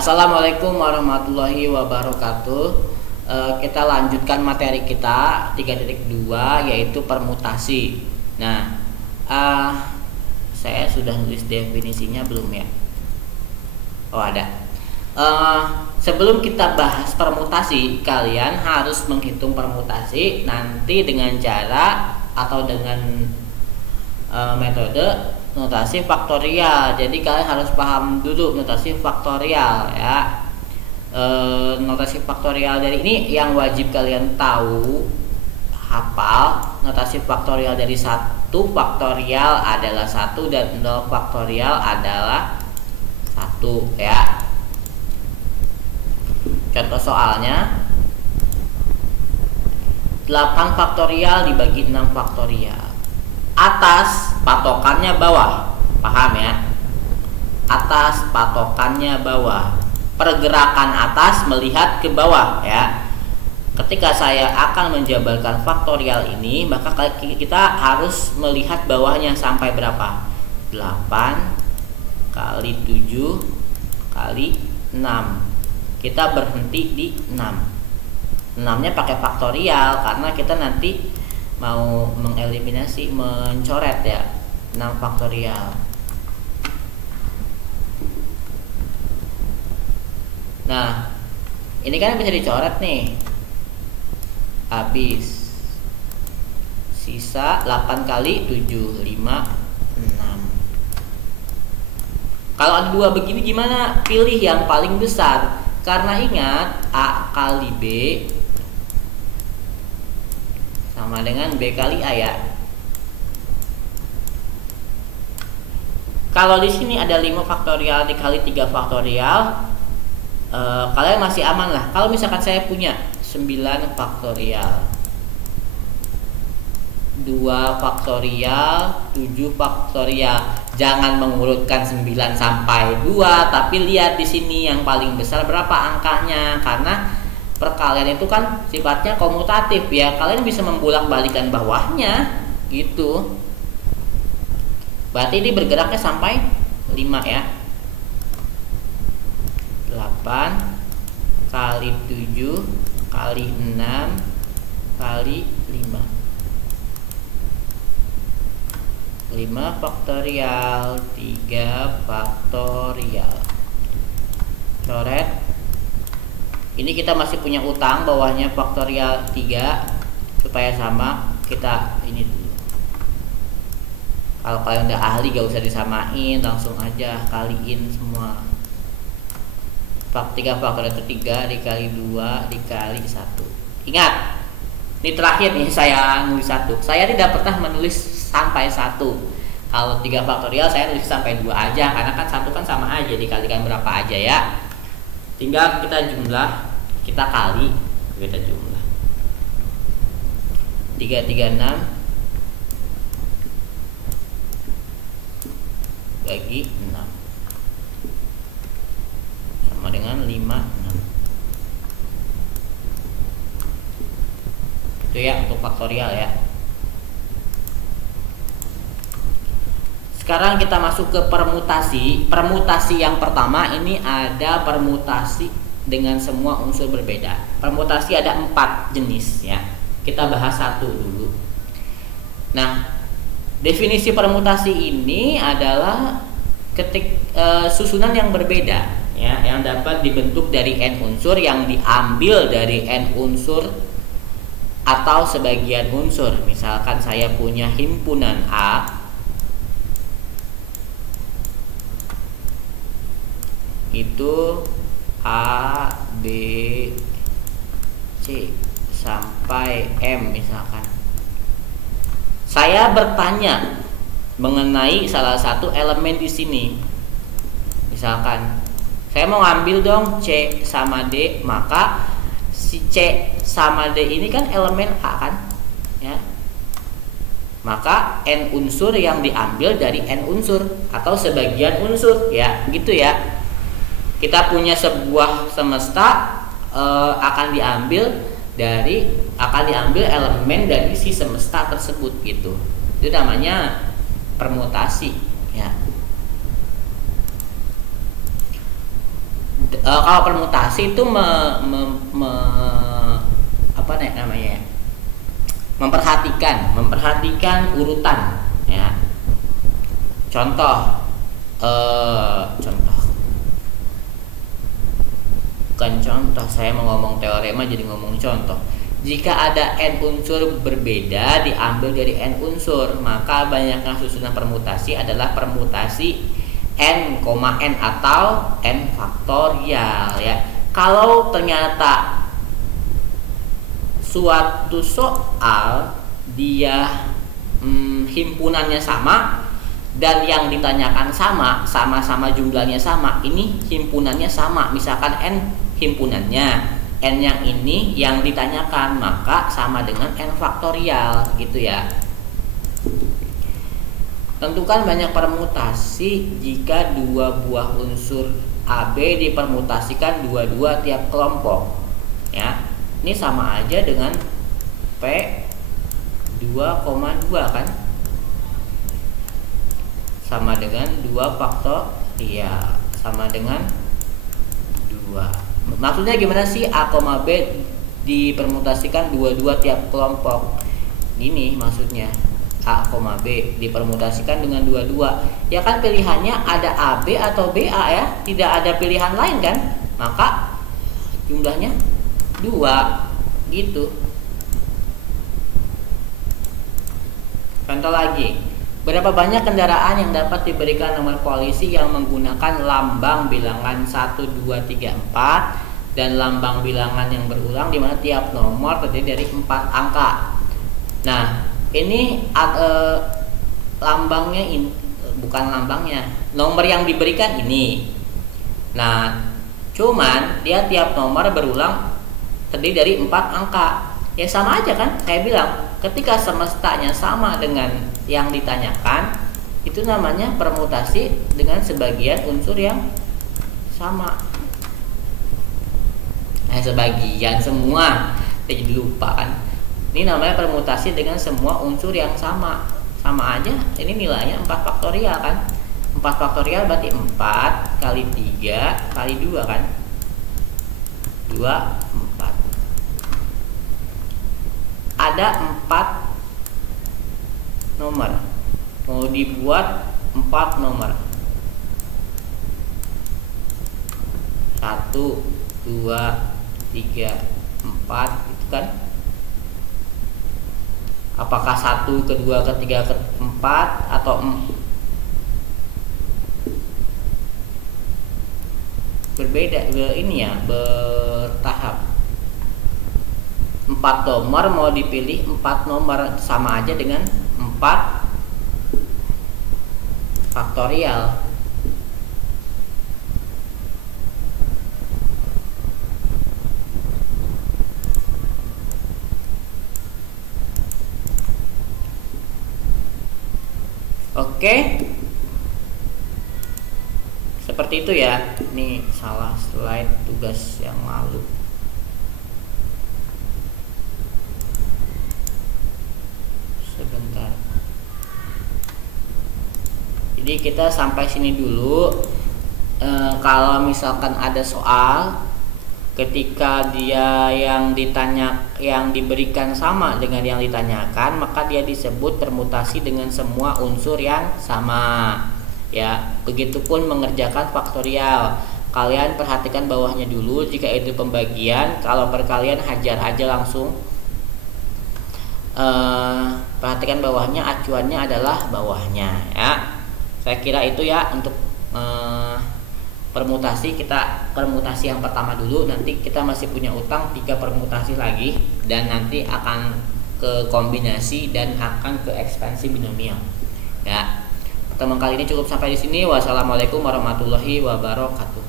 Assalamualaikum warahmatullahi wabarakatuh. Kita lanjutkan materi kita 3.2 yaitu permutasi. Nah, saya sudah nulis definisinya belum ya? Oh, ada. Sebelum kita bahas permutasi, kalian harus menghitung permutasi nanti dengan cara atau dengan metode notasi faktorial. Jadi kalian harus paham dulu notasi faktorial ya. Notasi faktorial dari ini yang wajib kalian tahu, hafal. Notasi faktorial dari 1 faktorial adalah 1 dan 0 faktorial adalah 1 ya. Contoh soalnya 8 faktorial dibagi 6 faktorial. Atas patokannya bawah, paham ya? Atas patokannya bawah, pergerakan atas melihat ke bawah ya. Ketika saya akan menjabarkan faktorial ini, maka kita harus melihat bawahnya sampai berapa? 8 kali 7 kali 6. Kita berhenti di 6. 6-nya pakai faktorial karena kita nanti mau mengeliminasi, mencoret ya, 6 faktorial. Nah, ini kan bisa dicoret nih. Habis. Sisa 8 kali 7, 5, 6. Kalau ada 2 begini gimana? Pilih yang paling besar. Karena ingat, A kali B sama dengan B kali A ya. Kalau di sini ada 5 faktorial dikali 3 faktorial, kalian masih aman lah. Kalau misalkan saya punya 9 faktorial, 2 faktorial, 7 faktorial, jangan mengurutkan 9 sampai 2, tapi lihat di sini yang paling besar berapa angkanya, karena perkalian itu kan sifatnya komutatif ya. Kalian bisa membolak-balikan bawahnya gitu. Berarti ini bergeraknya sampai 5 ya. 8 kali 7 kali 6 kali 5. 5 faktorial, 3 faktorial. Coret. Ini kita masih punya utang, bawahnya faktorial 3 supaya sama. Kita ini dulu. Kalau kalian udah ahli gak usah disamain, langsung aja kaliin semua. 3 faktorial itu 3 dikali 2 dikali 1. Ingat, ini terakhir nih saya nulis 1. Saya tidak pernah menulis sampai 1. Kalau 3 faktorial saya nulis sampai 2 aja, karena kan 1 kan sama aja, dikalikan berapa aja ya. Tinggal kita jumlah, kita kali, kita jumlah. 336 bagi 6 sama dengan 56. Itu ya untuk faktorial ya. Sekarang kita masuk ke permutasi. Permutasi yang pertama ini ada permutasi dengan semua unsur berbeda. Permutasi ada 4 jenis ya. Kita bahas 1 dulu. Nah, definisi permutasi ini adalah susunan yang berbeda ya, yang dapat dibentuk dari n unsur yang diambil dari n unsur atau sebagian unsur. Misalkan saya punya himpunan A, itu A, B, C sampai M misalkan. Saya bertanya mengenai salah satu elemen di sini. Misalkan saya mau ngambil dong C sama D, maka si C sama D ini kan elemen A kan? Ya. Maka n unsur yang diambil dari n unsur atau sebagian unsur ya, gitu ya. Kita punya sebuah semesta, akan diambil elemen dari si semesta tersebut gitu. Itu namanya permutasi ya. Kalau permutasi itu apa namanya ya? Memperhatikan urutan ya. Contoh bukan contoh, saya mau ngomong teorema jadi ngomong contoh. Jika ada n unsur berbeda diambil dari n unsur, maka banyaknya susunan permutasi adalah permutasi n, n atau n faktorial ya. Kalau ternyata suatu soal dia himpunannya sama dan yang ditanyakan sama-sama jumlahnya sama, ini himpunannya sama, misalkan n himpunannya, n yang ini yang ditanyakan, maka sama dengan n faktorial gitu ya. Tentukan banyak permutasi jika dua buah unsur AB dipermutasikan dua-dua tiap kelompok ya. Ini sama aja dengan P 2,2 kan, sama dengan 2 faktorial sama dengan 2. Maksudnya gimana sih? A, B dipermutasikan dua-dua tiap kelompok. Ini maksudnya A, B dipermutasikan dengan dua-dua. Ya kan pilihannya ada AB atau BA ya, tidak ada pilihan lain kan, maka jumlahnya 2 gitu. Contoh lagi, berapa banyak kendaraan yang dapat diberikan nomor polisi yang menggunakan lambang bilangan 1, 2, 3, 4 dan lambang bilangan yang berulang di mana tiap nomor terdiri dari 4 angka. Nah, ini lambangnya bukan lambangnya, nomor yang diberikan ini. Nah, cuman dia tiap nomor berulang terdiri dari 4 angka. Ya sama aja kan? Saya bilang, ketika semestanya sama dengan yang ditanyakan, itu namanya permutasi dengan sebagian unsur yang sama. Sebagian, semua, saya jadi lupa kan. Ini namanya permutasi dengan semua unsur yang sama. Sama aja, ini nilainya 4 faktorial kan. 4 faktorial berarti 4 kali 3 kali 2 kan. 2, 4. Ada 4 nomor, mau dibuat 4 nomor, 1, 2, 3, 4 itu kan. Apakah 1, kedua, ketiga, keempat atau berbeda, ini ya, bertahap. 4 nomor mau dipilih 4 nomor, sama aja dengan 4 faktorial. Oke, seperti itu ya. Ini salah slide tugas yang lalu. Sebentar. Jadi kita sampai sini dulu. Kalau misalkan ada soal ketika dia yang diberikan sama dengan yang ditanyakan, maka dia disebut permutasi dengan semua unsur yang sama ya. Begitupun mengerjakan faktorial, kalian perhatikan bawahnya dulu. Jika itu pembagian, kalau perkalian hajar aja langsung. Perhatikan bawahnya, acuannya adalah bawahnya ya. Saya kira itu ya untuk permutasi. Kita permutasi yang pertama dulu, nanti kita masih punya utang 3 permutasi lagi, dan nanti akan ke kombinasi dan akan ke ekspansi binomial ya. Pertemuan kali ini cukup sampai di sini. Wassalamualaikum warahmatullahi wabarakatuh.